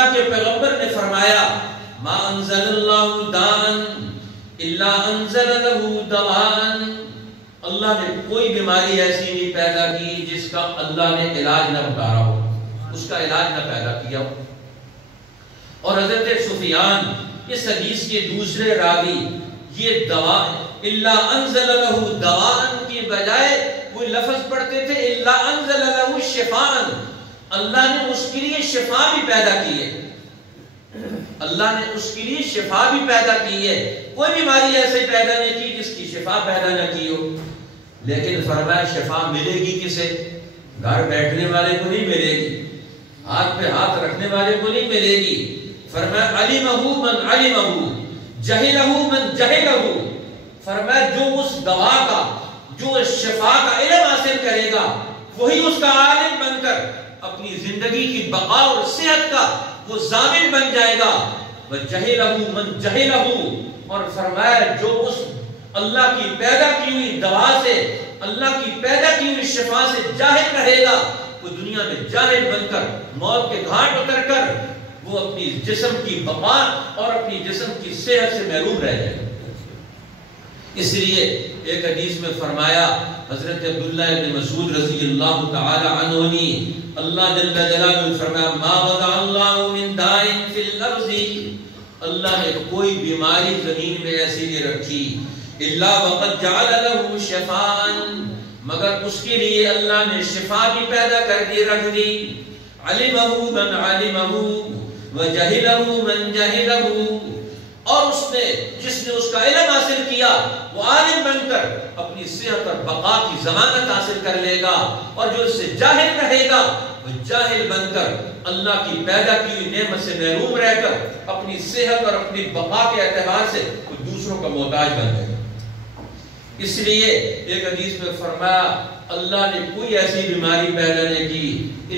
اللہ کے پیغمبر نے فرمایا ما انزل اللہ داءً الا انزل له دواءً، اللہ نے کوئی بیماری ایسی نہیں پیدا کی جس کا اللہ نے علاج نہ اتارا ہو، اس کا علاج نہ پیدا کیا ہو۔ اور حضرت سفیان اس حدیث کے دوسرے راوی یہ دوا الا انزل له دواءً کی بجائے وہ لفظ پڑھتے تھے الا انزل له شفاءً، اللہ نے اس کے لیے شفا بھی پیدا کی ہے، اللہ نے اس کے لیے شفا بھی پیدا کی ہے، کوئی بیماری ایسے پیدا نہیں کی جس کی شفا پیدا نہ کی ہو۔ لیکن فرمایا شفا ملے گی کسے؟ گھر بیٹھنے والے کو نہیں ملے گی، ہاتھ پہ ہاتھ رکھنے والے کو نہیں ملے گی۔ فرمایا علمہ من علمہ جہلہ من جہلہ، فرمایا جو اس دوا کا، جو اس شفا کا علم حاصل کرے گا وہی اس کا عالم بن کر اپنی زندگی کی بقا اور صحت کا وہ ضامن بن جائے گا۔ وَجَهِلَهُ مَنْ جَهِلَهُ، اور فرمایا جو اس اللہ کی پیدا کی ہوئی دوا سے، اللہ کی پیدا کی ہوئی شفا سے جاہل رہے گا، وہ دنیا میں جاہل بن کر موت کے گھاٹ اتر کر وہ اپنی جسم کی بقا اور اپنی جسم کی صحت سے محروم رہ جائے گا۔ اس لیے ایک حدیث میں فرمایا حضرت عبداللہ ابن مسعود رضی اللہ تعالی عنہ نے، اللہ جل جلالہ نے فرمایا ما وضع اللہ من داء فی الارض، اللہ نے کوئی بیماری زمین میں ایسی نہیں رکھی الا وقد جعل له شفاء، مگر اس کے لیے اللہ نے شفا بھی پیدا کر دی، رکھ دی۔ علمہ من علمہ وجہلہ من جہلہ، اور اس نے جس نے اس کا علم حاصل کیا وہ عالم بن کر اپنی صحت اور بقا کی ضمانت حاصل کر لے گا، اور جو اس سے جاہل رہے گا وہ جاہل بن کر اللہ کی پیدا کی ہوئی نعمت سے محروم رہ کر اپنی صحت اور اپنی بقا کے اعتبار سے وہ دوسروں کا محتاج بن جائے گا۔ اس لیے ایک حدیث میں فرمایا اللہ نے کوئی ایسی بیماری پیدا نہیں کی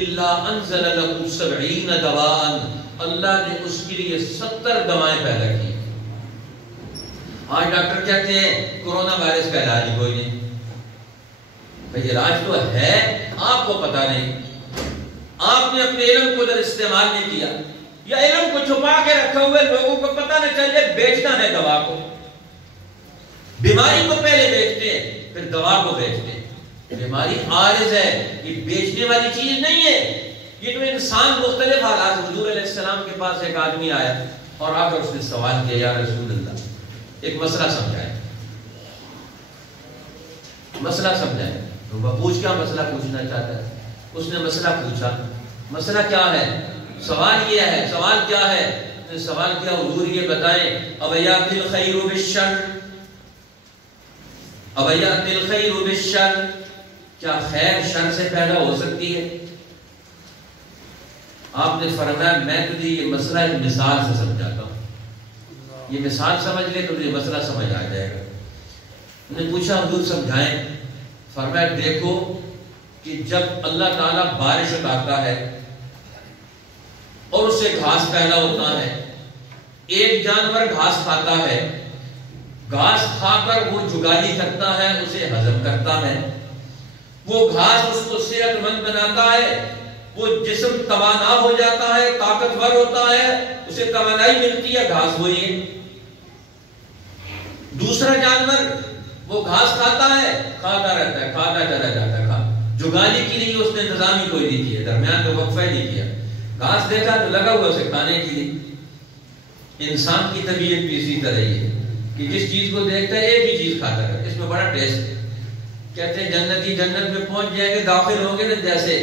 الا انزل له 70 دواء، اللہ نے اس کے لیے 70 دوائیں پیدا کی۔ آج ڈاکٹر کہتے ہیں کورونا وائرس کا علاج کوئی نہیں، بھئی علاج تو ہے، آپ کو پتہ نہیں، آپ نے اپنے علم کو ادھر استعمال نہیں کیا، یا علم کو چھپا کے رکھے ہوئے لوگوں کو پتہ نہ چلے بیچنا ہے دوا کو، بیماری کو پہلے بیچتے ہیں پھر دوا کو بیچتے ہیں۔ بیماری عارض ہے، یہ بیچنے والی چیز نہیں ہے، یہ تو انسان مختلف حالات۔ حضور علیہ السلام کے پاس ایک آدمی آیا اور آ کر اس نے سوال کیا یا رسول اللہ ایک مسئلہ سمجھائے، مسئلہ سمجھائے۔ تو وہ پوچھ کیا مسئلہ پوچھنا چاہتا ہے؟ اس نے مسئلہ پوچھا، مسئلہ کیا ہے؟ سوال یہ ہے، سوال کیا ہے؟ اس نے سوال کیا حضور یہ بتائیں ابیات الخیر بالشر، ابیات الخیر بالشر، کیا خیر شر سے پیدا ہو سکتی ہے؟ آپ نے فرمایا میں تجھے یہ مسئلہ ایک مثال سے سمجھاتا ہوں، یہ مثال سمجھ لے تو تجھے مسئلہ سمجھ آ جائے گا۔ انہوں نے پوچھا حضور سمجھائیں، فرمایا دیکھو کہ جب اللہ تعالیٰ بارش اتارتا ہے اور اس سے گھاس پیدا ہوتا ہے، ایک جانور گھاس کھاتا ہے، گھاس کھا کر وہ جگالی کرتا ہے، اسے ہضم کرتا ہے، وہ گھاس اس کو صحت مند بناتا ہے، وہ جسم توانا ہو جاتا ہے، طاقتور ہوتا ہے، اسے توانائی ملتی ہے، گھاس وہی ہے۔ دوسرا جانور وہ گھاس کھاتا ہے، کھاتا رہتا ہے، کھاتا چلا جاتا ہے، جگالی کی نہیں اس نے انتظام ہی کوئی نہیں کیا، درمیان میں وقفہ ہی نہیں کیا، گھاس دیکھا تو لگا ہوا اسے کھانے کے لیے۔ انسان کی طبیعت بھی اسی طرح ہی ہے کہ جس چیز کو دیکھتا ہے ایک ہی چیز کھاتا ہے، اس میں بڑا ٹیسٹ ہے۔ کہتے ہیں جنتی جنت میں پہنچ جائے گے، داخل ہوں گے نا، جیسے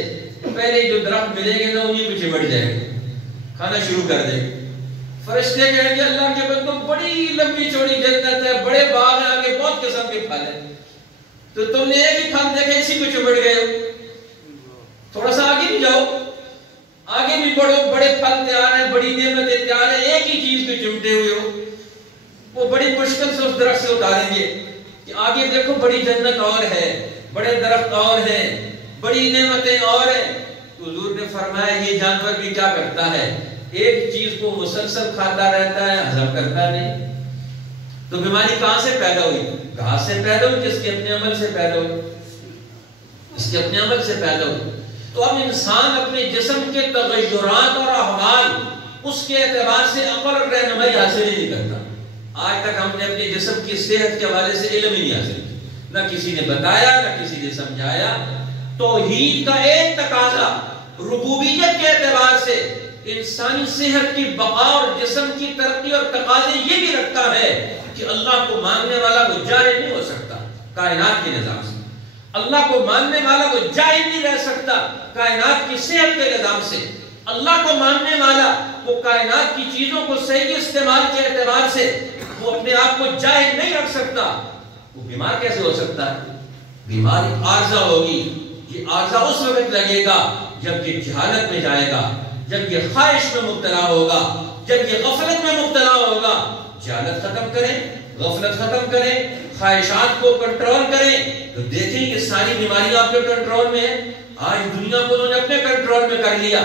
پہلے جو درخت ملیں گے نا انہیں پیچھے بڑھ جائے گے، کھانا شروع کر دیں گے۔ فرشتے کہیں گے اللہ کے بندوں بڑی لمبی چوڑی جنت ہے، بڑے باغ ہیں، آگے بہت قسم کے پھل ہیں، تو تم نے ایک ہی پھل دیکھا اسی کو چمٹ گئے ہو، تھوڑا سا آگے بھی جاؤ، آگے بھی بڑھو، بڑے پھل تیار ہیں، بڑی نعمتیں تیار ہیں، ایک ہی چیز کو چمٹے ہوئے ہو۔ وہ بڑی مشکل سے اس درخت سے اتاریں گے کہ آگے دیکھو بڑی جنت اور ہے، بڑے درخت اور ہیں، بڑی نعمتیں اور ہیں۔ تو حضور نے فرمایا یہ جانور بھی کیا کرتا ہے، ایک چیز کو مسلسل کھاتا رہتا ہے، ہضم کرتا نہیں۔ تو بیماری کہاں سے پیدا ہوئی؟ گھاس سے پیدا ہوئی، جس کے اپنے عمل سے پیدا ہوئی، اس کے اپنے عمل سے پیدا ہوئی۔ تو اب انسان اپنے جسم کے تغیرات اور احوال اس کے اعتبار سے عقل اور رہنمائی حاصل ہی نہیں کرتا. آج تک ہم نے اپنے جسم کی صحت کے حوالے سے علم ہی نہیں حاصل کیا، نہ کسی نے بتایا نہ کسی نے سمجھایا. توحید کا ایک تقاضا ربوبیت کے اعتبار سے انسانی صحت کی بقا اور جسم کی ترقی اور تقاضے یہ بھی رکھتا ہے کہ اللہ کو ماننے والا وہ جاہل نہیں ہو سکتا کائنات کے نظام سے. اللہ کو ماننے والا وہ جاہل نہیں رہ سکتا کائنات کی صحت کے نظام سے. اللہ کو ماننے والا وہ کائنات کی چیزوں کو صحیح استعمال کے اعتبار سے وہ اپنے آپ کو جاہل نہیں رکھ سکتا. وہ بیمار کیسے ہو سکتا ہے؟ بیماری عارضہ ہوگی. یہ عارضہ اس وقت لگے گا جب یہ جہالت میں جائے گا، جب یہ خواہش میں مبتلا ہوگا، جب یہ غفلت میں مبتلا ہوگا. جہالت ختم کریں، غفلت ختم کریں، خواہشات کو کنٹرول کریں تو دیکھیں یہ ساری بیماریاں آپ کے کنٹرول میں ہیں. آج دنیا کو انہوں نے اپنے کنٹرول میں کر لیا.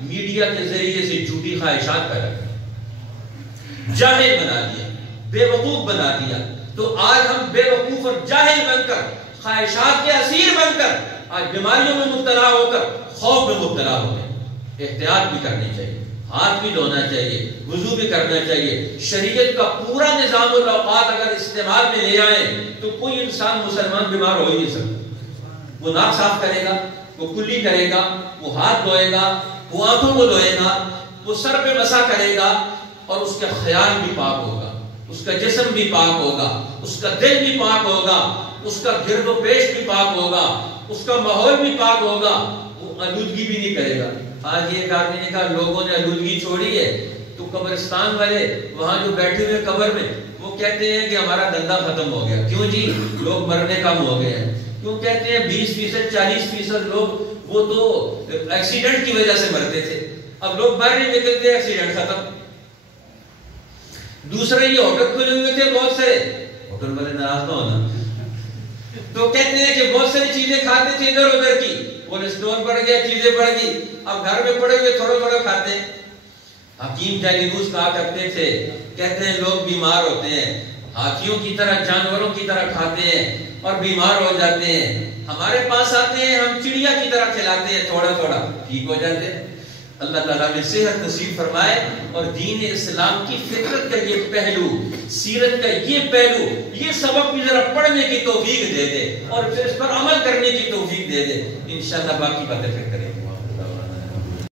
میڈیا کے ذریعے سے جھوٹی خواہشات پیدا کر جاہل بنا دیا، بے وقوف بنا دیا. تو آج ہم بے وقوف اور جاہل بن کر، خواہشات کے اسیر بن کر، آج بیماریوں میں مبتلا ہو کر خوف میں مبتلا ہو گئے. احتیاط بھی کرنی چاہیے، ہاتھ بھی دھونا چاہیے، وضو بھی کرنا چاہیے. شریعت کا پورا نظام الاوقات اگر استعمال میں لے آئیں تو کوئی انسان مسلمان بیمار ہو ہی نہیں سکتا. وہ ناک صاف کرے گا، وہ کلی کرے گا، وہ ہاتھ دھوئے گا، وہ آنکھوں کو دھوئے گا، وہ سر پہ مسا کرے گا اور اس کا خیال بھی پاک ہوگا، اس کا جسم بھی پاک ہوگا، اس کا دل بھی پاک ہوگا، اس کا گرد و پیش بھی پاک ہوگا، اس کا ماحول بھی پاک ہوگا. وہ آلودگی بھی نہیں کرے گا. آج ایک آدمی نے کہا لوگوں نے آلودگی چھوڑی ہے تو قبرستان والے وہاں جو بیٹھے ہوئے قبر میں وہ کہتے ہیں کہ ہمارا دھندا ختم ہو گیا. کیوں جی؟ لوگ مرنے کم ہو گئے ہیں. کیوں کہتے ہیں 20% 40% لوگ وہ تو ایکسیڈنٹ کی وجہ سے مرتے تھے، اب لوگ باہر نہیں نکلتے، ایکسیڈنٹ ختم. دوسرے یہ ہوٹل کھلے ہوئے تھے بہت سارے، ہوٹل والے ناراض نہ ہونا، تو کہتے ہیں کہ بہت ساری چیزیں کھاتے تھے ادھر ادھر کی، کولیسٹرول بڑھ گیا، چیزیں بڑھ گئی، اب گھر میں پڑے ہوئے تھوڑا تھوڑا کھاتے ہیں. حکیم جالیبوس کہا کرتے تھے، کہتے ہیں لوگ بیمار ہوتے ہیں ہاتھیوں کی طرح، جانوروں کی طرح کھاتے ہیں اور بیمار ہو جاتے ہیں. ہمارے پاس آتے ہیں، ہم چڑیا کی طرح کھلاتے ہیں، تھوڑا تھوڑا ٹھیک ہو جاتے ہیں. اللہ تعالیٰ میں صحت نصیب فرمائے اور دین اسلام کی فطرت کا یہ پہلو، سیرت کا یہ پہلو، یہ سبق بھی ذرا پڑھنے کی توفیق دے دے اور پھر اس پر عمل کرنے کی توفیق دے دے. انشاءاللہ باقی باتیں پھر کریں.